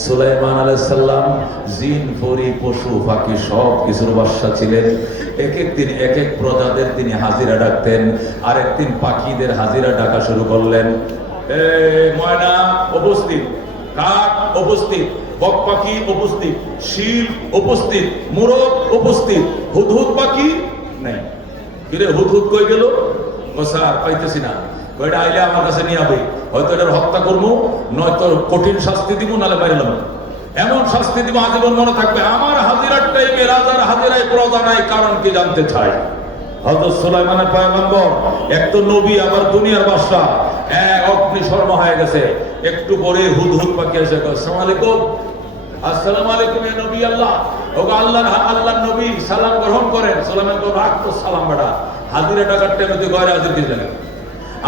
সুলাইমান আলাইহিস সালাম জিন পরি পশু পাখি সব কিছুর বাদশা ছিলেন। এক এক দিন এক এক প্রজাদের তিনি হাজিরা ডাকতেন, আর একদিন পাখিদের হাজিরা ডাকা শুরু করলেন। ময়না উপস্থিত, কাক উপস্থিত, বক পাখি উপস্থিত, শিল উপস্থিত, মোরগ উপস্থিত, হুদহুদ পাখি নাই। কিরে হুদহুদ কই গেল? ও স্যার পাইতেছি না। কয়টা আইলে আমার কাছে নিয়ে হবে, হয়তো এটার হত্যা করবো, নয়তো কঠিন শাস্তি দিব, নাহলে বাইরেলাম এমন শাস্তি দিব আজীবন মনে থাকবে। আমার হাজিরার টাইমে রাজার হাজিরায় প্রজা নাই, কারণ কি জানতে চাই? হযরত সুলাইমানের পয়গম্বর এক তো নবী, আবার দুনিয়ার বাদশা, এক অগ্নিশর্মা হয়ে গেছে। একটু পরে হুদহুদ পাখি এসে কয়, আসসালামু আলাইকুম। আসসালামু আলাইকুম ইয়া নবী আল্লাহ। ওগো আল্লাহর নবী, সালাম গ্রহণ করেন। সুলাইমান কয়, রাখ তো সালাম বেটা, হাজিরা টাকার টাইমে তুই ঘরে হাজির দিয়ে যাবেন।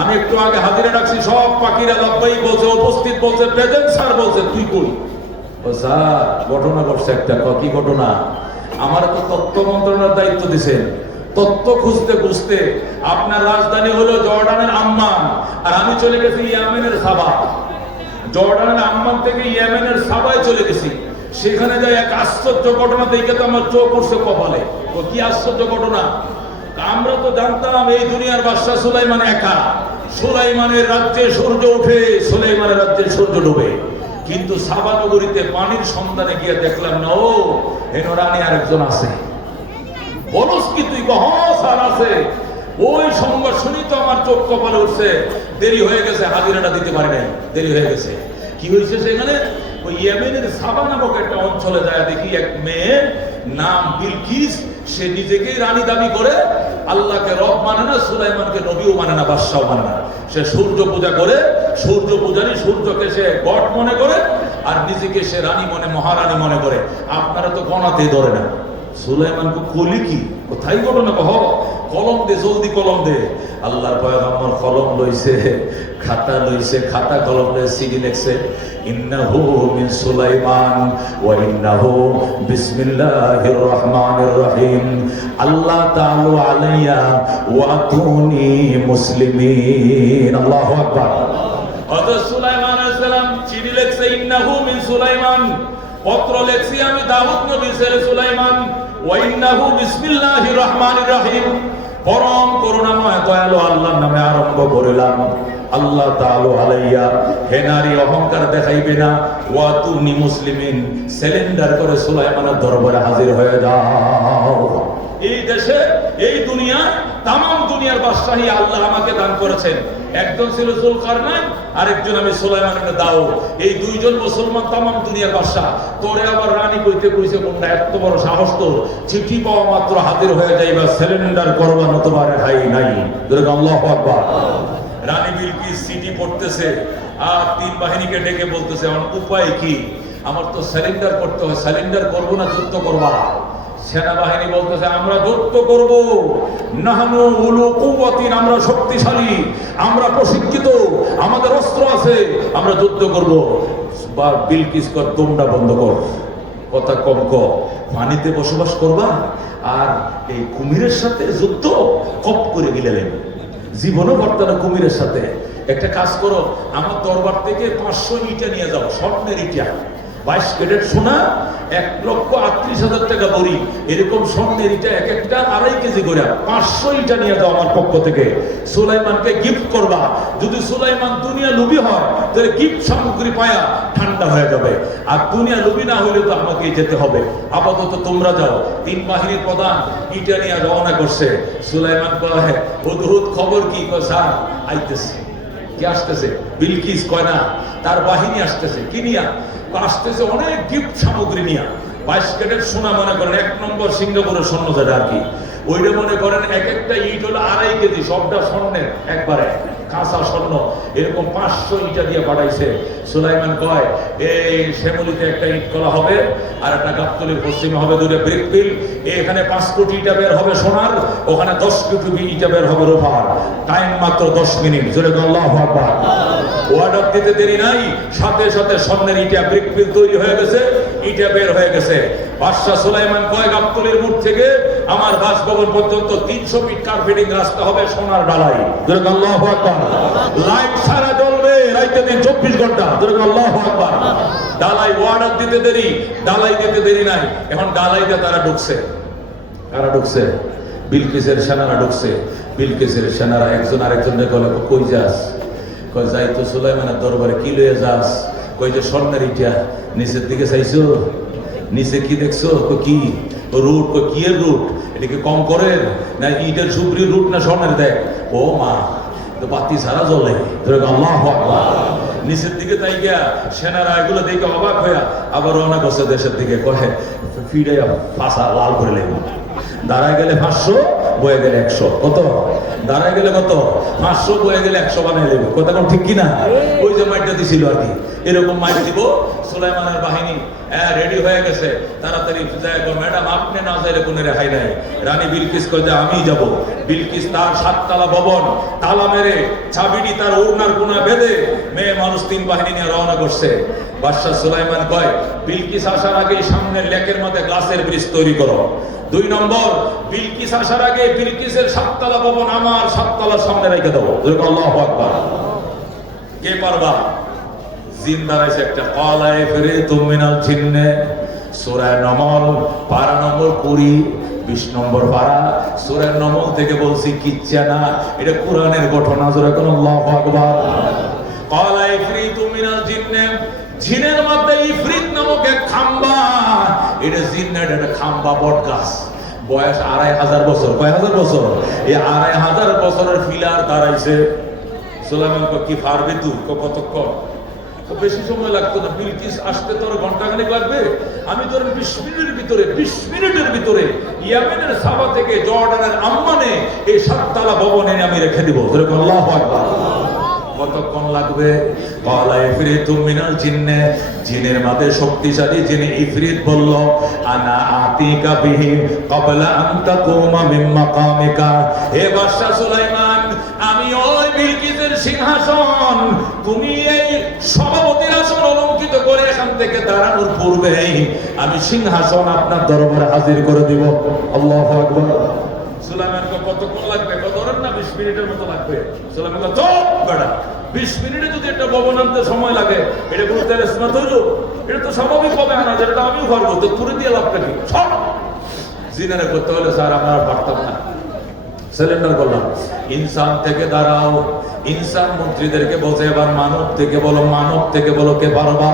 আমি একটু আগে হাজিরা ডাকছি, সব পাখিরা লাব্বাইক বলছে, উপস্থিত বলছে, প্রেজেন্ট স্যার বলছে। তুই কই? ও স্যার ঘটনা ঘটছে একটা। কি ঘটনা? আমার তো তথ্য মন্ত্রণালয়ের দায়িত্ব দিয়েছেন। তথ্য খুঁজতে খুঁজতে আপনার রাজধানী হলো জর্ডানের আম্মান, আর আমি চলে গেছি ইয়েমেনের সাবা। জর্ডানের আম্মান থেকে ইয়েমেনের সাবায় চলে গেছি। সেখানে যাই এক আশ্চর্য ঘটনা দেখে তো আমার চোখ উঠছে কপালে। ও কি আশ্চর্য ঘটনা! আমরা তো জানতাম এই দুনিয়ার বাদশা সুলাইমান একা। সুলাইমানের রাজ্যে সূর্য ওঠে, সুলাইমানের রাজ্যে সূর্য ডুবে। কিন্তু সাবা নগরীতে পানির সন্ধানে গিয়ে দেখলাম না, ও হেন রানী আরেকজন আছে। বলস কি তুই? স্যার আছে। ওই সংবাদ শুনি তো আমার চোখ কপালে উঠছে। দেরি হয়ে গেছে, হাজিরাটা দিতে পারি নাই, দেরি হয়ে গেছে। কি হয়েছে সেখানে? ওই ইয়েমেনের সাবা নামক একটা অঞ্চলে যায় দেখি এক মেয়ে নাম বিলকিস। সে নিজেকেই রানী দাবি করে, আল্লাহকে রব মানে না, সুলাইমানকে নবীও মানে না, বাদশাও মানে না। সে সূর্য পূজা করে, সূর্য পূজারী, সূর্যকে সে গড মনে করে, আর নিজেকে সে রানী মনে, মহারানী মনে করে। আপনারা তো গণাতে ধরে না। সুলাইমানকে কলি কি কোথায় ঘটনা কহ? কলম দে, জলদি কলম দে। আল্লাহর পয়গম্বর কলম লইছে, খাতা লইছে, খাতা কলম লইছে, সিডি লিখছে, ইন্নাহু মিন সুলাইমান ওয়া ইন্নাহু বিসমিল্লাহির রহমানির রহিম। আল্লাহ তাআলা আলাইয়া ওয়া আতুনি মুসলিমিন। আল্লাহু আকবার। হযরত সুলাইমান আলাইহিস সালাম চিঠি লিখছে, ইন্নাহু মিন সুলাইমান। পত্র লেখছি আমি দাউদ নবীর ছেলে সুলাইমান। ওয়া ইন্নাহু বিসমিল্লাহির রহমানির রহিম। পরম করুণাময় দয়ালু আল্লাহর নামে আরম্ভ করিলাম। আল্লাহ তাআলা আলাইয়া, হে নারী অহংকার দেখাইবে না, ওয়া তুনি মুসলিমিন, সারেন্ডার করে সুলাইমানের দরবারে হাজির হয়ে যাও। এই দেশে, এই দুনিয়া, তামাম দুনিয়ার বাদশাহী আল্লাহ আমাকে দান করেছেন। একজন ছিল যুলকারনাইন, আরেকজন আমি সুলাইমানের দাউদ। এই দুইজন মুসলমান তামাম দুনিয়ার বাদশা। তোরে আবার রানী কইতে কইছে কোনটা? এত বড় সাহস তোর! চিঠি পাওয়া মাত্র হাজির হয়ে যাইবা, সারেন্ডার করবা, নতুবা রেহাই নাই। আল্লাহু আকবার। রানী বিলকিস চিঠি পড়তেছে, আর তিন বাহিনীকে ডেকে বলতেছে, আমার উপায় কি? আমার তো সারেন্ডার করতে হয়। সারেন্ডার করবো না যুদ্ধ করবা? সেনাবাহিনী বলতেছে, আমরা যুদ্ধ করব। নাহনু উলু কুওয়াতিন, আমরা শক্তিশালী, আমরা প্রশিক্ষিত, আমাদের অস্ত্র আছে, আমরা যুদ্ধ করব। বা বিলকিস কর, তোমরা বন্ধ কর, কথা কম কর। পানিতে বসবাস করবা আর এই কুমিরের সাথে যুদ্ধ? কপ করে গিলেন। জীবনও করতে না কুমিরের সাথে। একটা কাজ করো, আমার দরবার থেকে 500 ইটা নিয়ে যাও, স্বর্ণের ইটা, 22 ক্যারেট সোনা, 1,38,000 টাকা বড়ি, এরকম স্বর্ণের ইটা এক একটা 2.5 কেজি করে 500 ইটা নিয়ে যাও আমার পক্ষ থেকে। সুলাইমানকে গিফট করবা। যদি সুলাইমান দুনিয়া লুবি হয়, তাহলে গিফট সামগ্রী পায়া ঠান্ডা হয়ে যাবে। আর দুনিয়া লুবি না হইলে তো আমাকে যেতে হবে। আপাতত তোমরা যাও। তিন বাহিনীর প্রধান ইটা নিয়ে রওনা করছে। সুলাইমান কয়, হুদহুদ খবর কি? কয়, স্যার আইতেছে। কি আসতেছে? বিলকিস কয় না, তার বাহিনী আসতেছে। কি নিয়া? আসতেছে অনেক গিফট সামগ্রী নিয়া। 22 ক্যারেট সোনা মনে করেন, 1 নম্বর সিঙ্গাপুরের স্বর্ণ যেটা আর কি, ওইটা মনে করেন এক একটা ইট হলো 2.5 কেজি, সবটা স্বর্ণের, একবারে কাঁচা স্বর্ণ। এরকম 500 ইটা দিয়ে পাঠাইছে। সুলাইমান কয়, এই শ্যামলিতে একটা ইট কলা হবে, আর একটা গাবতলীর পশ্চিমে হবে 2টা ব্রিক পিল। এখানে 5 কোটি ইটা বের হবে সোনার, ওখানে 10 কোটি ইটা বের হবে রূপার। টাইম মাত্র 10 মিনিট। জোরে আল্লাহু আকবার। অর্ডার দিতে দেরি নাই, সাথে সাথে স্বর্ণের ইটা ব্রিক পিল তৈরি হয়ে গেছে, ইটা বের হয়ে গেছে। বাদশা সুলাইমান কয়, গাবতলীর মোড় থেকে আমার বাসভবন পর্যন্ত 300 ফিট কার্পেটিং রাস্তা হবে সোনার ডালাই। আল্লাহু আকবার। লাইট সারা জ্বলবে। রাইতে দিন 24 ঘন্টা। আল্লাহু আকবার। ডালাই ওয়ার্ডার দিতে দেরি, ডালাই দিতে দেরি নাই, এখন ডালাইতে তারা ঢুকছে। কারা ঢুকছে? বিলকিসের সেনারা ঢুকছে। বিলকিসের সেনারা একজন আরেকজনকে বলে, কই যাস? কই যাই তো সুলাইমানের দরবারে। কি লয়ে যাস? কই যে স্বর্ণের ইটা। নিচের দিকে চাইছো? নিচে কি দেখছো? কি রুট? কি এর রুট? এটা কি কম করেন না ইটের সুপ্রি রুট না স্বর্ণের? দেখ ও মা, তো বাতি সারা জ্বলে। আল্লাহু আকবার। নিচের দিকে তাই গিয়া সেনারা এগুলো দেখে অবাক হইয়া আবার রওনা করছে দেশের দিকে। কহে ফিরে ফাঁসা লাল করে লেগে। দাঁড়ায় গেলে 500, বয়ে গেলে 100। কত? দাঁড়ায় গেলে কত? 500, বয়ে গেলে 100 বানিয়ে নেবে। কথা কোন ঠিক কিনা? ওই যে মাইটটা দিছিল আর কি, এরকম মাইট দিব। সুলাইমানের বাহিনী রেডি হয়ে গেছে। তাড়াতাড়ি ম্যাডাম আপনি না যাইলে কোনো রেহাই নাই। রানী বিলকিস কয় যে আমি যাব। বিলকিস তার 7 তলা ভবন তালা মেরে চাবিটি তার ওড়নার কোনা বেঁধে মেয়ে মানুষ 3 বাহিনী নিয়ে রওনা করছে। বাদশাহ সুলাইমান কয় বিলকিস আসার আগে সামনের লেকের মধ্যে গ্লাসের ব্রিজ তৈরি করো। 2 নম্বর, বিলকিস আসার আগে বিলকিসের 7 তলা ভবন আমার 7 তলার সামনে রেখে দেবো। আল্লাহু আকবার। কে পারবা? জিন দাঁড়াইছে একটা। ক্বালা ইফরিতুম মিনাল জিন্নে, সূরা নমল পারা নম্বর 20, 20 নম্বর পারা। সূরা নমল থেকে বলছি কিচ্ছা না, এটা কোরআনের ঘটনা। জোরে কোন আল্লাহু আকবার। ক্বালা ইফরিতুম মিনাল জিন্নে, জিনের মধ্যে ইফরিত নামক এক খাম্বা। এটা জিন্নের একটা খাম্বা, বট গাছ, বয়স 2500 বছর। কয় হাজার বছর? এই 2500 বছরের ফিলার দাঁড়াইছে। সুলাইমান কি পারবি তুই? কতক্ষণ? বেশি সময় লাগতো না। বিলকিস আসতে তোর ঘন্টাখানেক লাগবে। আমি তোর 20 মিনিটের ভিতরে, 20 মিনিটের ভিতরে ইয়ামেনের সাবা থেকে জর্ডানের আম্মানে এই 7 তলা ভবনে আমি রেখে দিব। আল্লাহু আকবার। কতক্ষণ লাগবে? ক্বালা ইফরিতুম মিনাল জিন্নে, জিনের মধ্যে শক্তিশালী যিনি ইফরিত বলল আনা আতিকা বিহি ক্বাবলা আন তাকুমা মিন মাকামিকা। হে বাদশা সুলাইমান, আমি ওই বিলকিসের সিংহাসন, তুমি এই সভাপতির আসন অলঙ্কিত করে এখান থেকে দাঁড়ানোর পূর্বেই আমি সিংহাসন আপনার দরবারে হাজির করে দিব। আল্লাহু আকবার। সুলাইমান কতক্ষণ লাগবে? ধরেন না 20 মিনিটের মতো লাগবে। সুলাইমান চুপ বেটা, 20 মিনিটে যদি একটা ভবন আনতে সময় লাগে, এটা কোনো তেরেসমা হইল? এটা তো স্বাভাবিক হবে না, যেটা আমিও পারবো। তো তুলে দিয়ে লাভটা কি? সব জিনারে করতে হলে স্যার আমরা পারতাম না। সিলিন্ডার করলাম। ইনসান থেকে দাঁড়াও। ইনসান মন্ত্রীদেরকে বলছে এবার মানব থেকে বলো, মানব থেকে বলো। কে পারবা?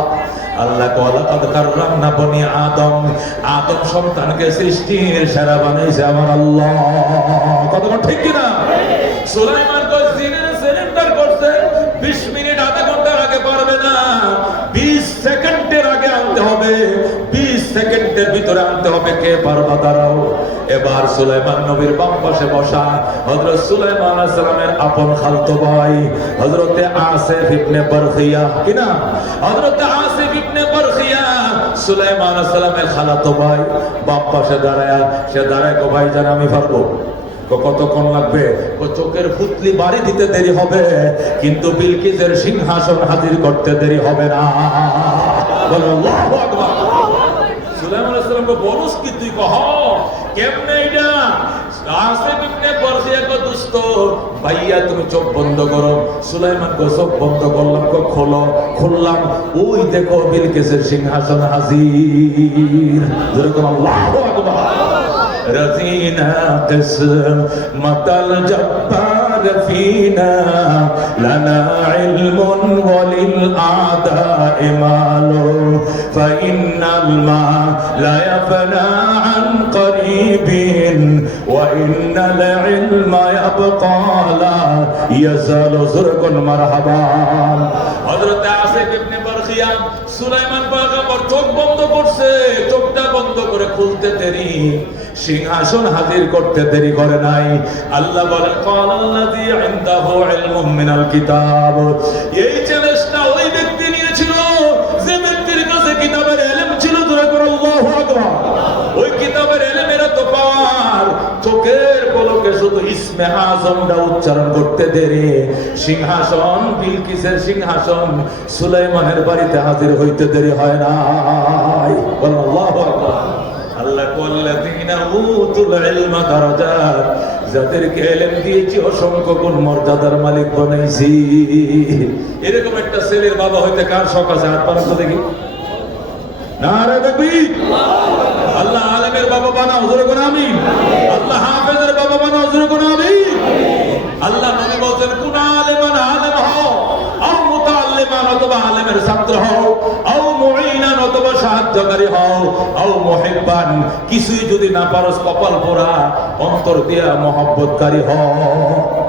আল্লাহ ওয়ালাকাদ কাররামনা বনি আদম, আদম সন্তানকে সৃষ্টির সেরা বানাইছে আমার আল্লাহ। কথা ঠিক কিনা? সুলাইমান কয় জিনের সিলিন্ডার করছে 20 মিনিট, আধা ঘন্টার আগে পারবে না। 20 সেকেন্ডের আগে আনতে হবে, 20 সেকেন্ডের ভিতরে আনতে হবে। কে পারবা? দাঁড়াও। এবার সুলাইমান নবীর বাম পাশে বসা হযরত সুলাইমান আলাইহিস সালামের আপন খালতো ভাই হযরত আসিফ ইবনে বারখিয়া, কি না? হযরত আসিফ ইবনে বারখিয়া সুলাইমান আলাইহিস সালামের খালাতো ভাই, বাম পাশে দাঁড়ায়া সে দাঁড়ায় কো ভাইজান আমি পারবো। কতক্ষণ লাগবে? চোখের পুতলি বাড়ি দিতে দেরি হবে, কিন্তু বিলকিসের সিংহাসন হাজির করতে দেরি হবে না। বলো আল্লাহু আকবার। সুলাইমান আলাইহিস সালাম বলস কি তুই কহ কেমনে? এটা আসিফ ইবনে বারখিয়া কো দোস্ত ভাইয়া তুমি চোখ বন্ধ করো। সুলাইমান কো চোখ বন্ধ করলাম। কো খোলো। খুললাম। ওই দেখো বিলকিসের সিংহাসন হাজির। যেরকম আল্লাহু আকবার। رضينا قسمة الجبار فينا لنا علم وللأعداء مال فإن المال لا يفنى عن قريب وإن العلم يبقى لا يزال زرق مرحبا। হযরত আসিফ ইবনে বারখিয়া সুলাইমান পয়গম্বর চোখ বন্ধ করছে, চোখটা বন্ধ করে খুলতে দেরি, সিংহাসন হাজির করতে দেরি করে নাই। আল্লাহ বলেন ক্বালাল্লাযী ইনদাহু ইলমুম মিনাল কিতাব, এই চ্যালেঞ্জটা ওই ব্যক্তি নিয়েছিল যে ব্যক্তির কাছে কিতাবের ইলম ছিল। জোরে করে আল্লাহু আকবার। ওই কিতাবের ইলমের তো পাওয়ার চোখের পলকে শুধু ইসমে আযমটা উচ্চারণ করতে দেরি, সিংহাসন বিলকিসের সিংহাসন সুলাইমানের বাড়িতে হাজির হইতে দেরি হয় নাই। আল্লাহু আকবার। আল্লাহ কোল্লাযীনা আল্লাযীনা উতুল ইলমা দারাজাত, যাদেরকে ইলম দিয়েছি অসংখ্য গুণ মর্যাদার মালিক বানাইছি। এরকম একটা ছেলের বাবা হইতে কার শখ আছে? হাত বাড়ান তো দেখি। নারে তাকবীর। আল্লাহ আলেমের বাবা বানাও, জোরে করে আমিন। আল্লাহ হাফেজের বাবা বানাও, জোরে করে আমিন। আল্লাহ নবী বলেন, কোন আলেমান আলেম হও, আও মুতাআল্লিমান অথবা আলেমের ছাত্র হও, আও মুঈনান অথবা সাহায্যকারী হও, আও মুহিব্বান, কিছুই যদি না পারো কপাল পোড়া অন্তর দিয়া মহব্বতকারী হও।